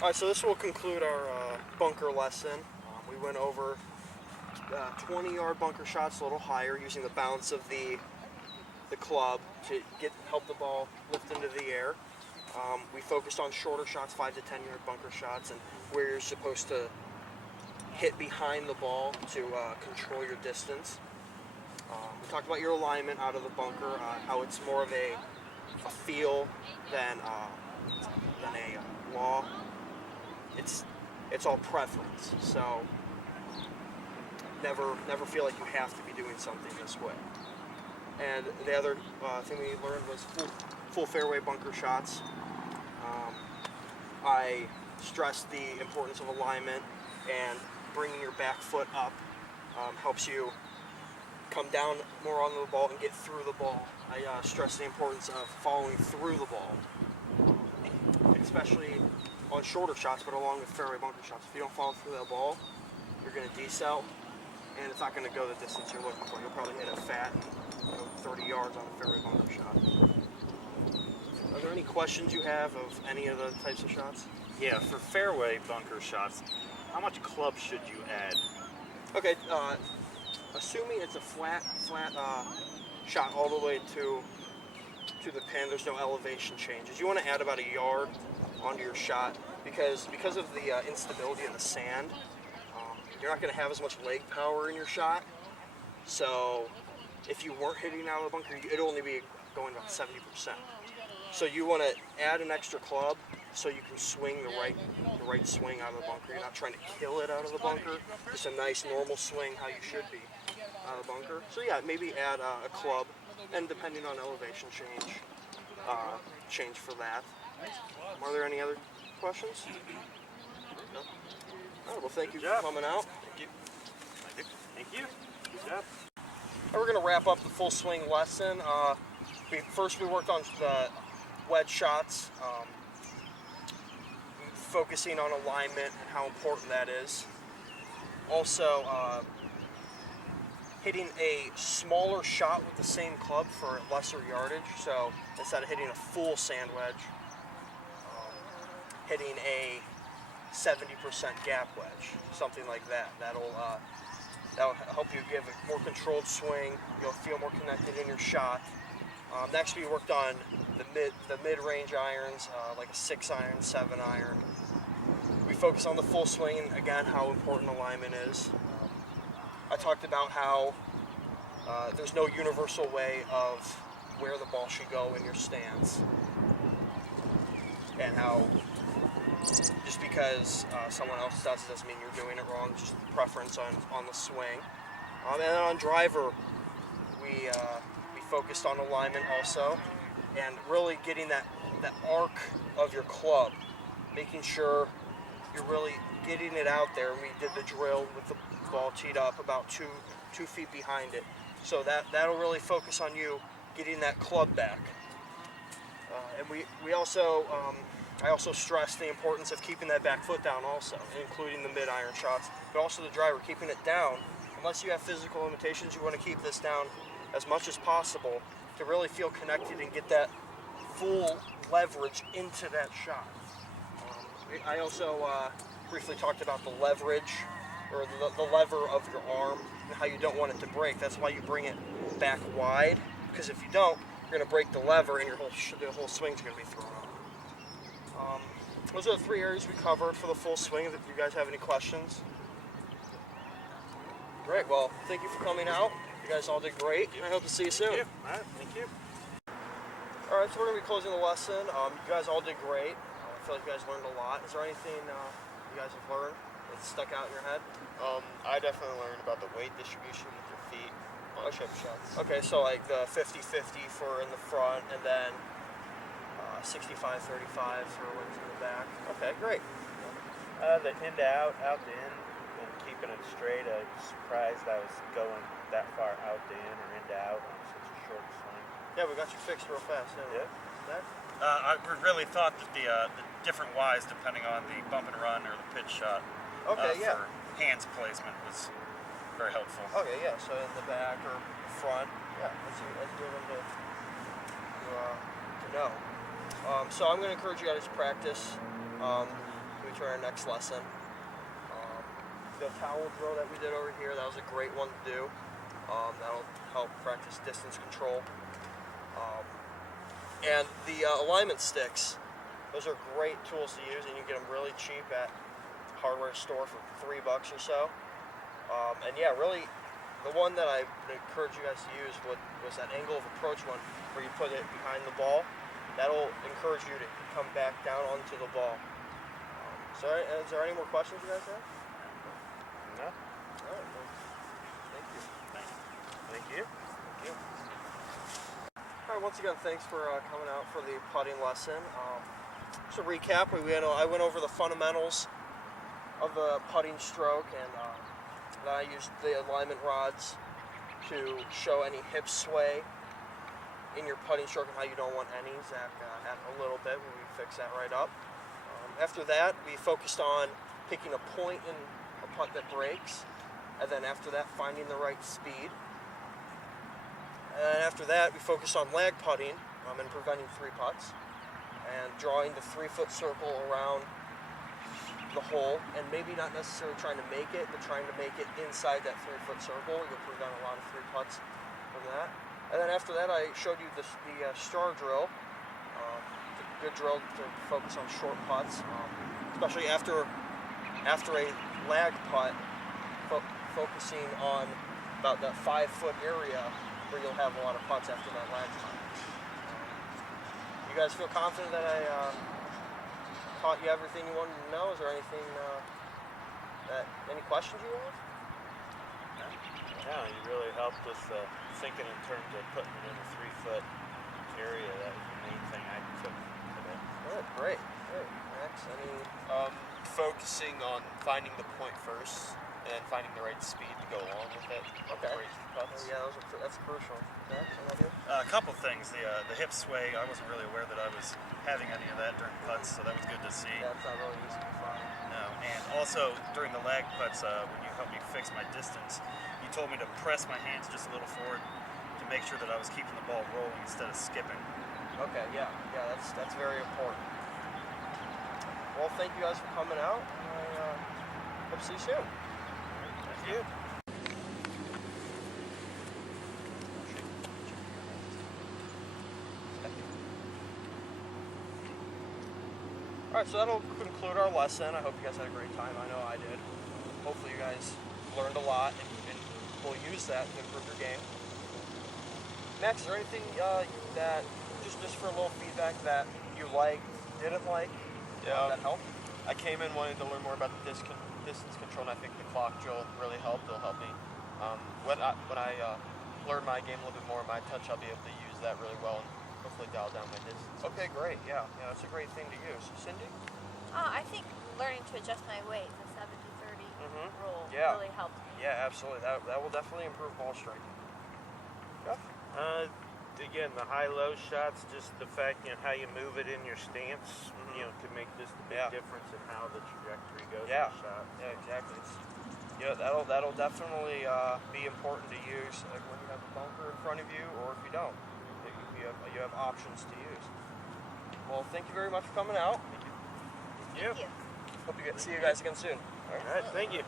All right, so this will conclude our bunker lesson. We went over 20-yard bunker shots, a little higher, using the bounce of the club to help the ball lift into the air. We focused on shorter shots, 5 to 10-yard bunker shots, and where you're supposed to hit behind the ball to control your distance. We talked about your alignment out of the bunker, how it's more of a feel than a law. It's all preference. So never feel like you have to be doing something this way. And the other thing we learned was full fairway bunker shots. I stressed the importance of alignment, and bringing your back foot up helps you come down more onto the ball and get through the ball. I stress the importance of following through the ball, especially on shorter shots, but along with fairway bunker shots. If you don't follow through that ball, you're going to decel, and it's not going to go the distance you're looking for. You'll probably hit a fat 30 yards on a fairway bunker shot. Are there any questions you have of any of the types of shots? Yeah, for fairway bunker shots, how much club should you add? Okay, assuming it's a flat shot all the way to the pin, there's no elevation changes. You want to add about a yard onto your shot because of the instability in the sand. You're not going to have as much leg power in your shot. So if you weren't hitting out of the bunker, it'd only be going about 70%. So you want to add an extra club so you can swing the right swing out of the bunker. You're not trying to kill it out of the bunker. Just a nice normal swing how you should be out of the bunker. So yeah, maybe add a club, and depending on elevation change for that. Are there any other questions? No? All right, well, thank you for coming out. Thank you. Thank you. Good job. We're going to wrap up the full swing lesson. First, we worked on the wedge shots, focusing on alignment and how important that is. Also, hitting a smaller shot with the same club for lesser yardage. So instead of hitting a full sand wedge, hitting a 70% gap wedge, something like that. That'll help you give a more controlled swing. You'll feel more connected in your shot. Next, we worked on the mid-range irons, like a 6-iron, 7-iron. We focus on the full swing and again how important alignment is. I talked about how there's no universal way of where the ball should go in your stance, and how just because someone else does it doesn't mean you're doing it wrong. Just preference on the swing. And then on driver, we focused on alignment also, and really getting that arc of your club, making sure you're really getting it out there. And we did the drill with the ball teed up about two feet behind it, so that'll really focus on you getting that club back. And we also I also stress the importance of keeping that back foot down also, including the mid-iron shots, but also the driver, keeping it down. Unless you have physical limitations, you want to keep this down as much as possible to really feel connected and get that full leverage into that shot. I also briefly talked about the leverage, or the lever of your arm, and how you don't want it to break. That's why you bring it back wide, because if you don't, you're going to break the lever and the whole swing's going to be thrown off. Those are the 3 areas we covered for the full swing. If you guys have any questions. Great, well, thank you for coming out. You guys all did great, and I hope to see you soon. Thank you. All right, thank you. All right, so we're going to be closing the lesson. You guys all did great. I feel like you guys learned a lot. Is there anything you guys have learned that stuck out in your head? I definitely learned about the weight distribution with your feet on chip shots. Okay, so like the 50-50 for in the front, and then 65-35 for wins in the back. Okay, great. The in to out to in, and keeping it straight. I was surprised I was going that far out to in or in to out on such a short swing. Yeah, we got you fixed real fast. Yeah. That? I really thought that the different Ys, depending on the bump and run or the pitch shot, Okay, yeah. for hands placement was very helpful. Okay, yeah. So in the back or front, yeah. That's good to know. So I'm going to encourage you guys to practice. We between our next lesson. The towel drill that we did over here, that was a great one to do. That'll help practice distance control. And the alignment sticks, those are great tools to use, and you can get them really cheap at a hardware store for $3 or so. And yeah, really, the one that I would encourage you guys to use was that angle of approach one, where you put it behind the ball. That'll encourage you to come back down onto the ball. So, is there any more questions you guys have? No. All right, well, thank you. Thank you. Thank you. All right, once again, thanks for coming out for the putting lesson. Just a recap, I went over the fundamentals of the putting stroke, and then I used the alignment rods to show any hip sway in your putting stroke and how you don't want any. Zach had a little bit, but we fixed that right up. After that, we focused on picking a point in a putt that breaks, and then after that, finding the right speed. And after that, we focused on lag putting and preventing 3 putts, and drawing the 3-foot circle around the hole, and maybe not necessarily trying to make it, but trying to make it inside that 3-foot circle. You'll prevent a lot of 3 putts from that. And then after that, I showed you the star drill. It's a good drill to focus on short putts, especially after a lag putt, focusing on about that 5-foot area where you'll have a lot of putts after that lag putt. You guys feel confident that I taught you everything you wanted to know? Is there anything any questions you have? Yeah, you really helped us thinking in terms of putting it in a 3-foot area. That was the main thing I took today. Good, great. Max, any? Focusing on finding the point first, and then finding the right speed to go along with it. Okay. Right putts. Yeah, that's crucial. Max, any idea? A couple things. The hip sway, I wasn't really aware that I was having any of that during putts, so that was good to see. Yeah, it's not really easy to find. No, and also during the lag putts, when you helped me fix my distance, you told me to press my hands just a little forward to make sure that I was keeping the ball rolling instead of skipping. Okay, yeah, that's very important. Well, thank you guys for coming out, and I hope to see you soon. Thank you. Alright, so that'll conclude our lesson. I hope you guys had a great time. I know I did. Hopefully you guys learned a lot and will use that to improve your game. Max, is there anything that, just for a little feedback, that you liked, didn't like, that helped? I came in wanting to learn more about the distance control, and I think the clock drill really helped. It'll help me. When I learn my game a little bit more, my touch, I'll be able to use that really well and hopefully dial down my distance. Okay, great. Yeah, that's a great thing to use. Cindy? I think learning to adjust my weight, the 70-30 rule, Yeah. really helped me. Yeah, absolutely. That will definitely improve ball striking. Jeff? Again, the high-low shots, just the fact, how you move it in your stance, could make just a big difference in how the trajectory goes in the shot. Yeah, exactly. That'll definitely be important to use when you have a bunker in front of you, or if you don't. You have options to use. Well, thank you very much for coming out. Thank you. Hope you see you guys again soon. All right, thank you.